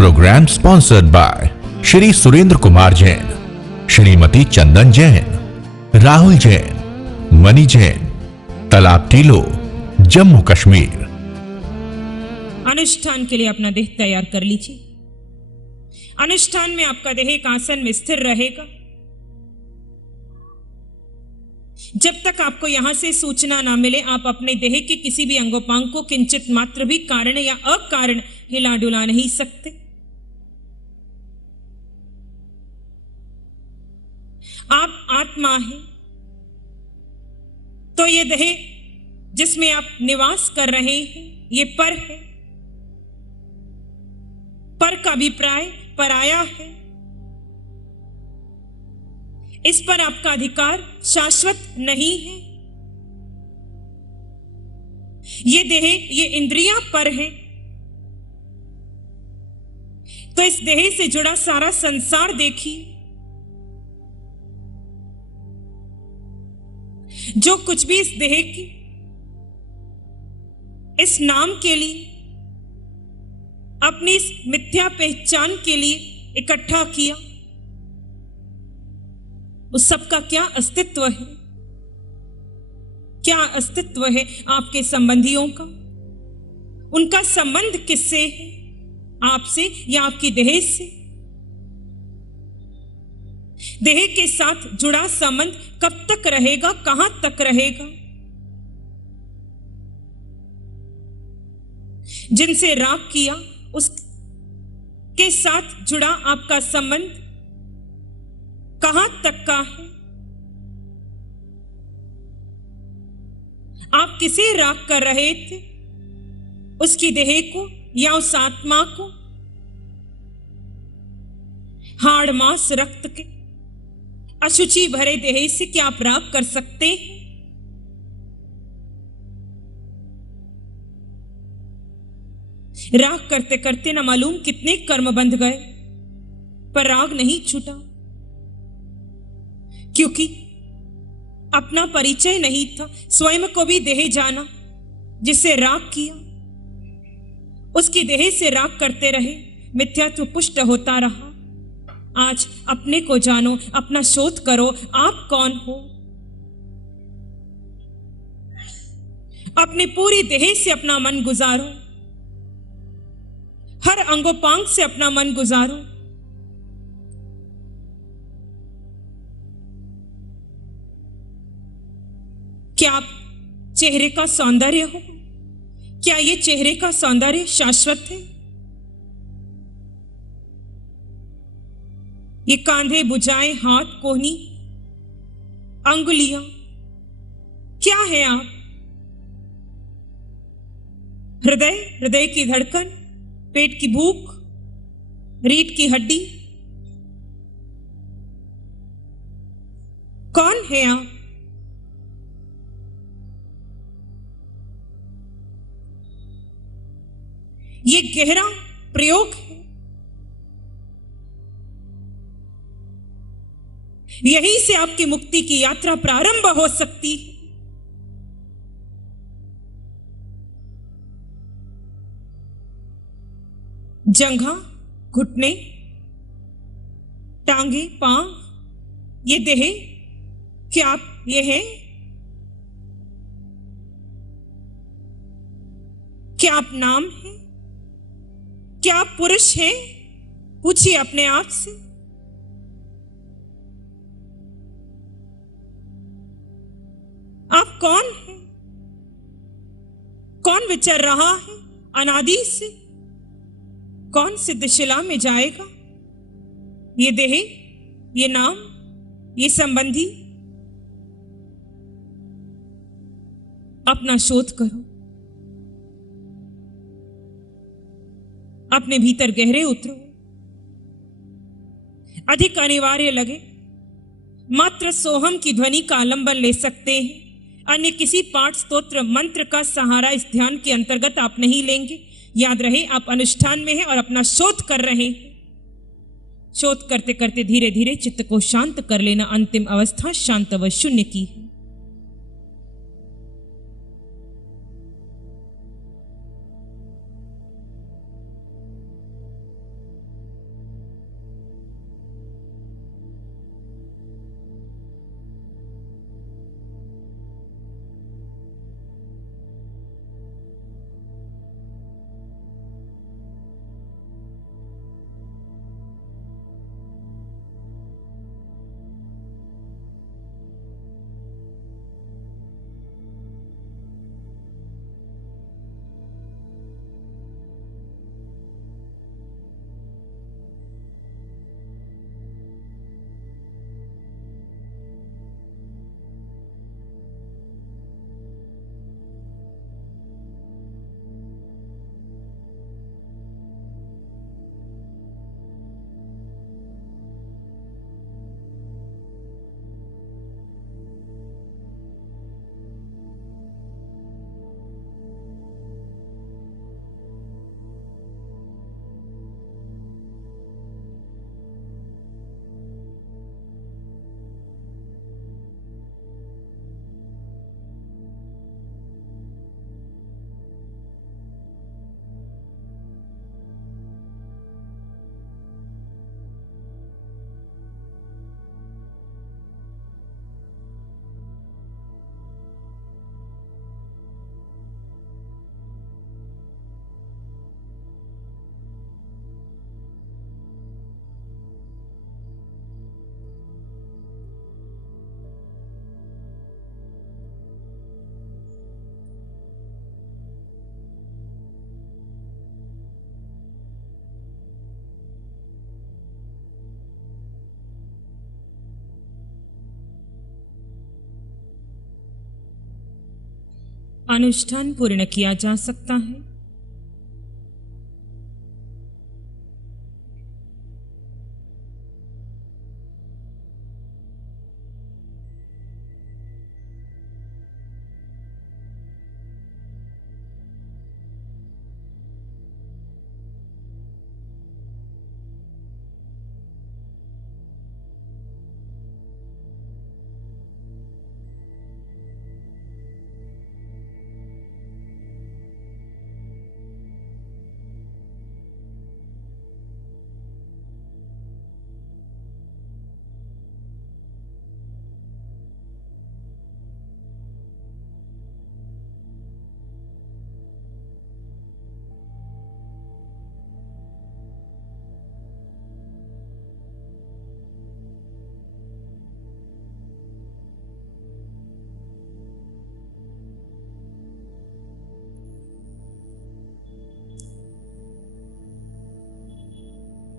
Programme sponsored by Shri Surendra Kumar Jain, Shrimati Chandan Jain, Rahul Jain, Mani Jain, Talab Tillo, Jammu Kashmir. अनुष्ठान के लिए अपना देह तैयार कर लीजिए। अनुष्ठान में आपका देह एक आसन में स्थिर रहेगा। जब तक आपको यहां से सूचना ना मिले, आप अपने देह के किसी भी अंगोपांग को किंचित मात्र भी कारण या अकारण हिला डुला नहीं सकते। आप आत्मा हैं, तो ये देह जिसमें आप निवास कर रहे हैं, ये पर है। पर का अभिप्राय पराया है। इस पर आपका अधिकार शाश्वत नहीं है। ये देह, ये इंद्रियां पर है। तो इस देह से जुड़ा सारा संसार देखिए। जो कुछ भी इस देह की, इस नाम के लिए, अपनी इस मिथ्या पहचान के लिए इकट्ठा किया, उस सबका क्या अस्तित्व है? क्या अस्तित्व है आपके संबंधियों का? उनका संबंध किससे है? आपसे या आपकी देह से? देह के साथ जुड़ा संबंध कब तक रहेगा, कहां तक रहेगा? जिनसे राग किया, उसके साथ जुड़ा आपका संबंध कहां तक का है? आप किसे राग कर रहे थे? उसकी देह को या उस आत्मा को? हाड़ मांस रक्त के अशुचि भरे देह से क्या आप राग कर सकते हैं? राग करते करते न मालूम कितने कर्म बंध गए, पर राग नहीं छूटा, क्योंकि अपना परिचय नहीं था। स्वयं को भी देह जाना, जिससे राग किया, उसकी देह से राग करते रहे, मिथ्यात्व पुष्ट होता रहा। आज अपने को जानो, अपना शोध करो, आप कौन हो? अपनी पूरी देह से अपना मन गुजारो, हर अंगोपांग से अपना मन गुजारो। क्या आप चेहरे का सौंदर्य हो? क्या ये चेहरे का सौंदर्य शाश्वत है? ये कांधे, भुजाएं, हाथ, कोहनी, अंगुलियां, क्या है आप? हृदय, हृदय की धड़कन, पेट की भूख, रीढ़ की हड्डी, कौन है आप? ये गहरा प्रयोग है। यहीं से आपकी मुक्ति की यात्रा प्रारंभ हो सकती है। जंघा, घुटने, टांगे, पांव, ये देह, क्या आप ये है? क्या आप नाम है? क्या आप पुरुष हैं? पूछिए अपने आप से। आप कौन हैं? कौन विचर रहा है अनादि से? कौन सिद्धशिला में जाएगा? ये देह, ये नाम, ये संबंधी। अपना शोध करो, अपने भीतर गहरे उतरो। अधिक अनिवार्य लगे, मात्र सोहम की ध्वनि का आलंबन ले सकते हैं। अन्य किसी पाठ, स्तोत्र, मंत्र का सहारा इस ध्यान के अंतर्गत आप नहीं लेंगे। याद रहे, आप अनुष्ठान में हैं और अपना शोध कर रहे हैं। शोध करते करते धीरे धीरे चित्त को शांत कर लेना। अंतिम अवस्था शांत व शून्य की है। अनुष्ठान पूर्ण किया जा सकता है।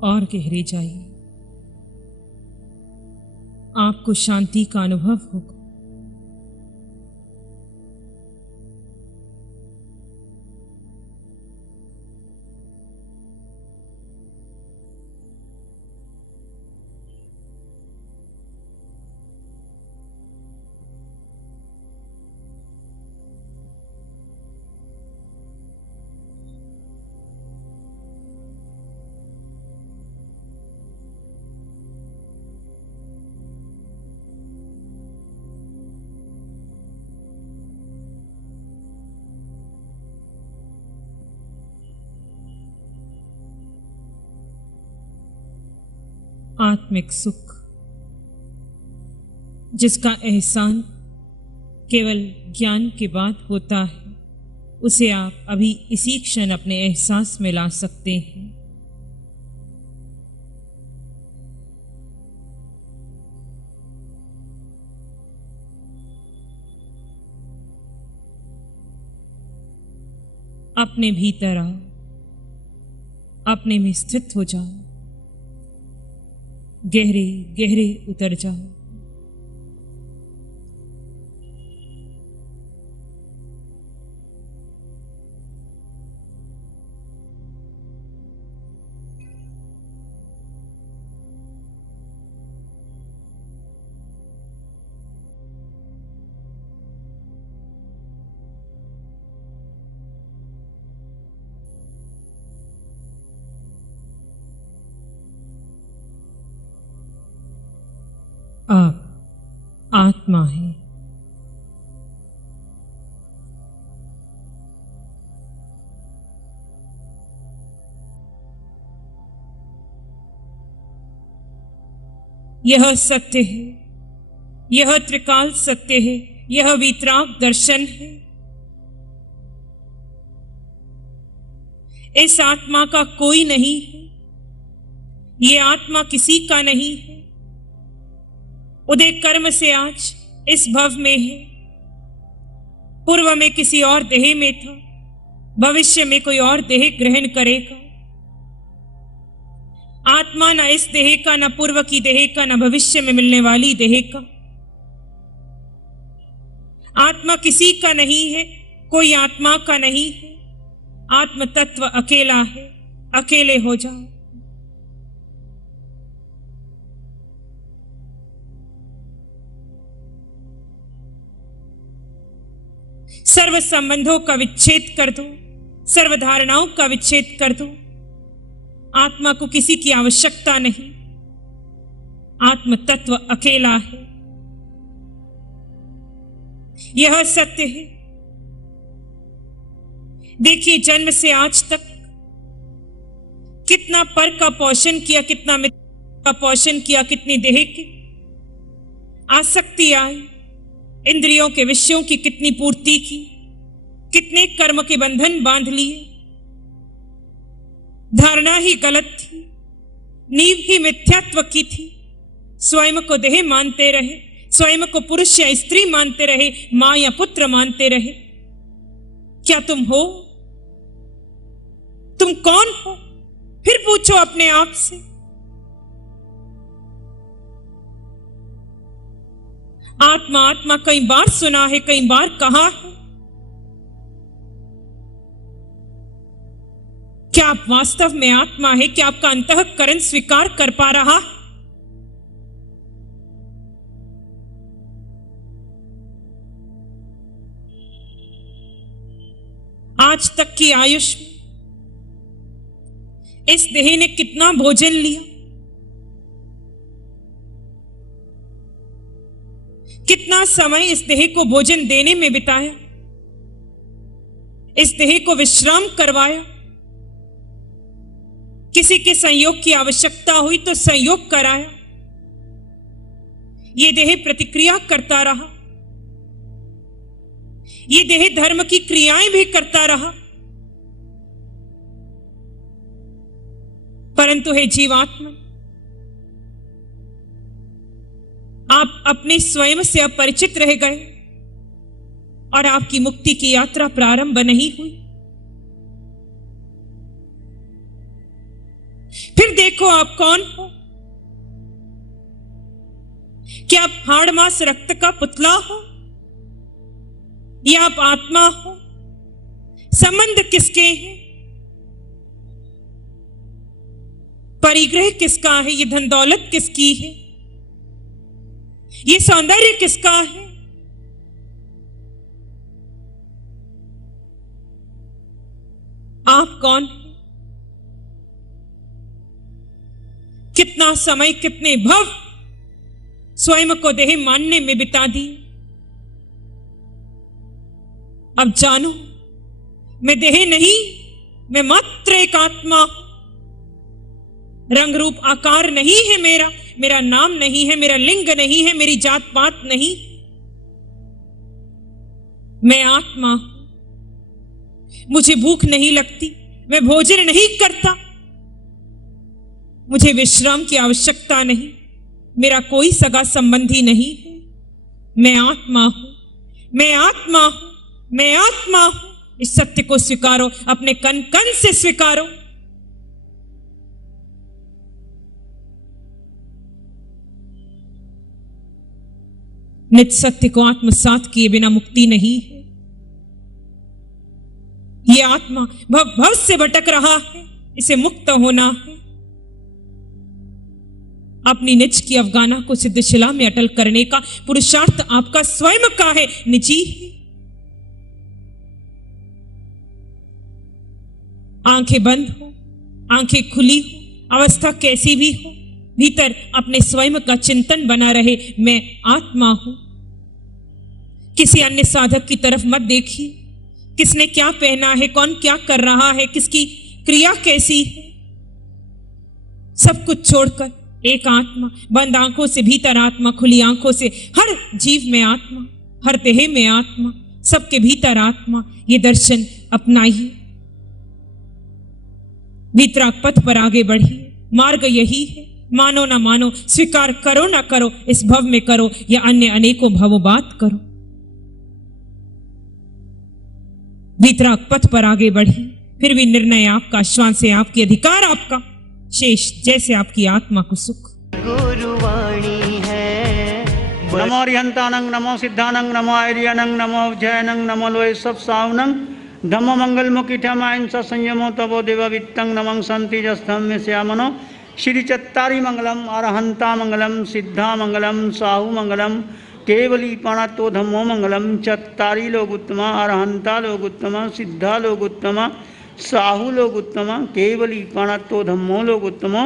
और गहरे जाइए, आपको शांति का अनुभव होगा। आत्मिक सुख जिसका एहसान केवल ज्ञान के बाद होता है, उसे आप अभी इसी क्षण अपने एहसास में ला सकते हैं। अपने भीतर आओ, अपने में स्थित हो जाओ, गहरे गहरे उतर जाओ। आप आत्मा है। यह सत्य है, यह त्रिकाल सत्य है, यह वीतराग दर्शन है। इस आत्मा का कोई नहीं है, ये आत्मा किसी का नहीं है। उदय कर्म से आज इस भव में है, पूर्व में किसी और देह में था, भविष्य में कोई और देह ग्रहण करेगा। आत्मा न इस देह का, न पूर्व की देह का, न भविष्य में मिलने वाली देह का। आत्मा किसी का नहीं है, कोई आत्मा का नहीं है। आत्म तत्व अकेला है, अकेले हो जाओ। सर्व संबंधों का विच्छेद कर दो, सर्व धारणाओं का विच्छेद कर दो। आत्मा को किसी की आवश्यकता नहीं, आत्म तत्व अकेला है। यह सत्य है। देखिए, जन्म से आज तक कितना पर का पोषण किया, कितना मित्र का पोषण किया, कितनी देह की आसक्ति आई, इंद्रियों के विषयों की कितनी पूर्ति की, कितने कर्म के बंधन बांध लिए। धारणा ही गलत थी, नींव ही मिथ्यात्व की थी। स्वयं को देह मानते रहे, स्वयं को पुरुष या स्त्री मानते रहे, मां या पुत्र मानते रहे। क्या तुम हो? तुम कौन हो? फिर पूछो अपने आप से। आत्मा आत्मा कई बार सुना है, कई बार कहा है, क्या आप वास्तव में आत्मा है? क्या आपका अंतःकरण स्वीकार कर पा रहा? आज तक की आयुष में इस देह ने कितना भोजन लिया, कितना समय इस देह को भोजन देने में बिताया, इस देह को विश्राम करवाया। किसी के संयोग की आवश्यकता हुई तो संयोग कराया। ये देह प्रतिक्रिया करता रहा, ये देह धर्म की क्रियाएं भी करता रहा। परंतु हे जीवात्मा, आप अपने स्वयं से अपरिचित रह गए और आपकी मुक्ति की यात्रा प्रारंभ नहीं हुई। फिर देखो आप कौन हो। क्या आप हाड़ मांस रक्त का पुतला हो या आप आत्मा हो? संबंध किसके हैं? परिग्रह किसका है? ये धन दौलत किसकी है? ये सौंदर्य किसका है? आप कौन हैं? कितना समय, कितने भव स्वयं को देह मानने में बिता दिए। अब जानो, मैं देह नहीं, मैं मात्र एक आत्मा हूं। रंग रूप आकार नहीं है मेरा, मेरा नाम नहीं है, मेरा लिंग नहीं है, मेरी जात पात नहीं। मैं आत्मा हूं। मुझे भूख नहीं लगती, मैं भोजन नहीं करता, मुझे विश्राम की आवश्यकता नहीं, मेरा कोई सगा संबंधी नहीं है। मैं आत्मा हूं, मैं आत्मा हूं, मैं आत्मा हूं। इस सत्य को स्वीकारो, अपने कन कन से स्वीकारो। नित्य सत्य को आत्मसात किए बिना मुक्ति नहीं है। ये आत्मा भव भव से भटक रहा है, इसे मुक्त होना है। अपनी निज की अवगाना को सिद्धशिला में अटल करने का पुरुषार्थ आपका स्वयं का है, निजी है। आंखें बंद हो, आंखें खुली हो, अवस्था कैसी भी हो, भीतर अपने स्वयं का चिंतन बना रहे, मैं आत्मा हूं। किसी अन्य साधक की तरफ मत देखिए, किसने क्या पहना है, कौन क्या कर रहा है, किसकी क्रिया कैसी है। सब कुछ छोड़कर एक आत्मा, बंद आंखों से भीतर आत्मा, खुली आंखों से हर जीव में आत्मा, हर देह में आत्मा, सबके भीतर आत्मा। ये दर्शन अपनाइए, वितराग पथ पर आगे बढ़िए। मार्ग यही है, मानो ना मानो, स्वीकार करो ना करो, इस भव में करो या अन्य अनेकों भवों बात करो। वितराग पथ पर आगे बढ़िए, फिर भी निर्णय आपका, श्वास है आपकी, अधिकार आपका, शेष जैसे आपकी आत्मा को सुख। गुरुवाणी है। नमो अरिहंतानंग, नमो सिद्धानंग, नमो आर्यनंग, नमो जयनंग, नमो लोय सब सावनंग, धम्म मंगल मुखिठमायन स संयमो तबो देव वित्तंग, नमं संति जस्थम में श्यामनो। श्री चत्तारी मंगलम, अरहंता मंगलम, सिद्धा मंगलम, साहु मंगलम, केवली पाणतो धम्मो मंगलम। चत्तारी लोग उत्तम, अरहंता लोग उत्तम, सिद्धा लोग उत्तम, साहु लोग उत्तम, केवली पाणतो धम्मो लोग उत्तमो।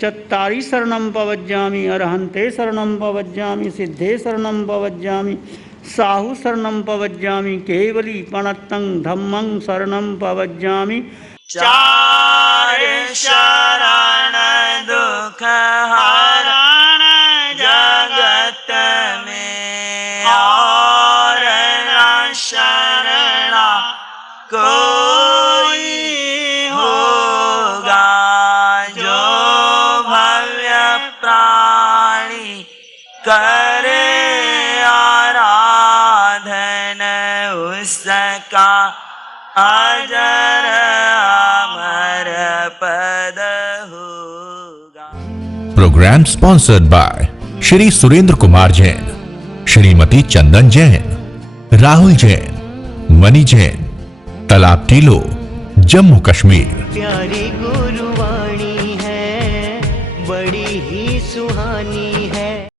चत्तारी शरणं पवज्जामि, अरहंते शरणं पवज्जामि, सिद्धे शरणं पवज्जामि, साहु शरणं पवज्जामि, केवली पाणतं धम्मं शरणं पवज्जामि। चार शरण दुख हरण जगत में, और न शरणा कोई होगा। जो भव्य प्राणी करे आराधन, उसका अजर अमर पद होगा। Programme sponsored by Shri Surendra Kumar Jain, Shrimati Chandan Jain, Rahul Jain, Mani Jain, Talab Tillo, Jammu Kashmir. प्यारी गुरुवाणी है, बड़ी ही सुहानी है।